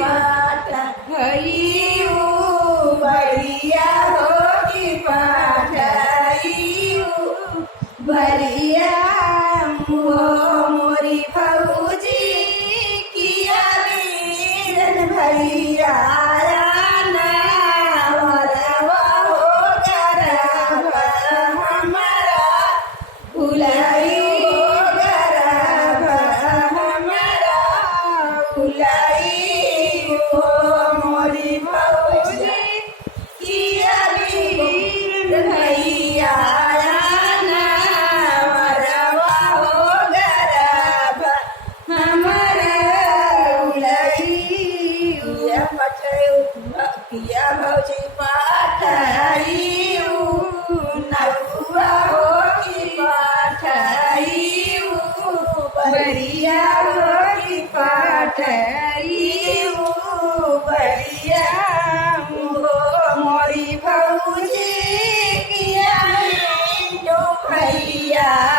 पाठ हईऊ बढ़िया होगी पाठ हईऊ बढ़िया मोरी फौजी किया वीरन भैया किया भौजी पाठ हईऊ नौआ होगी पाठ हईऊ बढ़िया होगी पाठ हईऊ बढ़िया मोरी भौजी किया भैया